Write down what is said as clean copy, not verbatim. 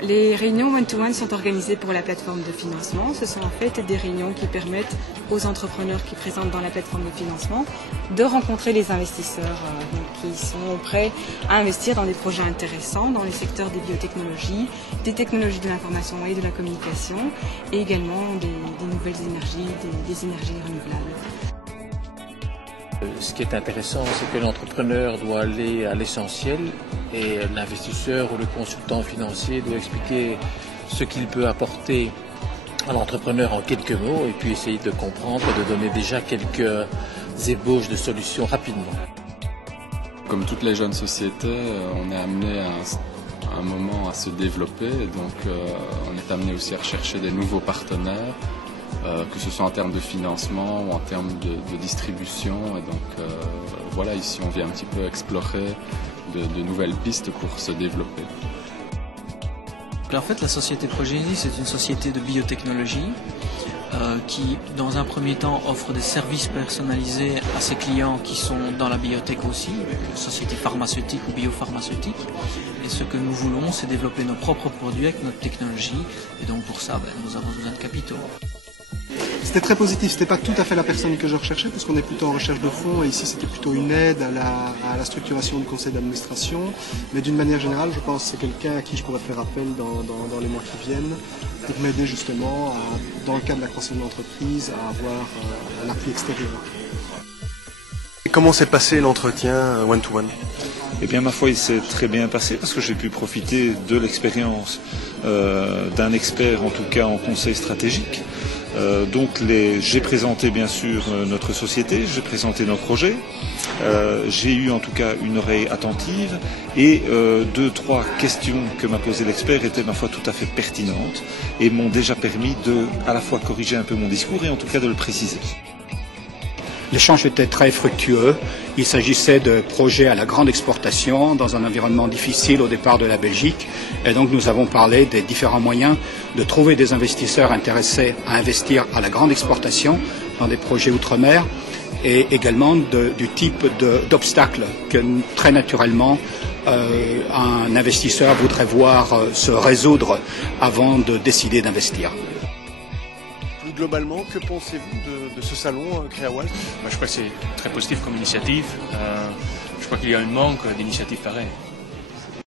Les réunions one-to-one sont organisées pour la plateforme de financement. Ce sont en fait des réunions qui permettent aux entrepreneurs qui présentent dans la plateforme de financement de rencontrer les investisseurs qui sont prêts à investir dans des projets intéressants dans les secteurs des biotechnologies, des technologies de l'information et de la communication et également des nouvelles énergies, des énergies renouvelables. Ce qui est intéressant, c'est que l'entrepreneur doit aller à l'essentiel et l'investisseur ou le consultant financier doit expliquer ce qu'il peut apporter à l'entrepreneur en quelques mots et puis essayer de comprendre et de donner déjà quelques ébauches de solutions rapidement. Comme toutes les jeunes sociétés, on est amené à un moment à se développer et donc on est amené aussi à rechercher des nouveaux partenaires. Que ce soit en termes de financement ou en termes de distribution. Et donc voilà, ici on vient un petit peu explorer de nouvelles pistes pour se développer. En fait, la société Progeny, c'est une société de biotechnologie qui, dans un premier temps, offre des services personnalisés à ses clients qui sont dans la biotech aussi, société pharmaceutique ou biopharmaceutique. Et ce que nous voulons, c'est développer nos propres produits avec notre technologie. Et donc pour ça, nous avons besoin de capitaux. C'était très positif, c'était pas tout à fait la personne que je recherchais parce qu'on est plutôt en recherche de fonds et ici c'était plutôt une aide à la structuration du conseil d'administration. Mais d'une manière générale, je pense que c'est quelqu'un à qui je pourrais faire appel dans les mois qui viennent pour m'aider justement, dans le cadre de la croissance de l'entreprise, à avoir un appui extérieur. Et comment s'est passé l'entretien one-to-one ? Eh bien, ma foi, il s'est très bien passé parce que j'ai pu profiter de l'expérience d'un expert, en tout cas en conseil stratégique. Donc j'ai présenté bien sûr notre société, j'ai présenté nos projets, j'ai eu en tout cas une oreille attentive et 2-3 questions que m'a posées l'expert étaient ma foi tout à fait pertinentes et m'ont déjà permis de à la fois corriger un peu mon discours et en tout cas de le préciser. L'échange était très fructueux. Il s'agissait de projets à la grande exportation dans un environnement difficile au départ de la Belgique. Et donc nous avons parlé des différents moyens de trouver des investisseurs intéressés à investir à la grande exportation dans des projets outre-mer et également du type d'obstacles que très naturellement un investisseur voudrait voir se résoudre avant de décider d'investir. Globalement, que pensez-vous de ce salon Créawal ? Je crois que c'est très positif comme initiative. Je crois qu'il y a un manque d'initiatives pareilles.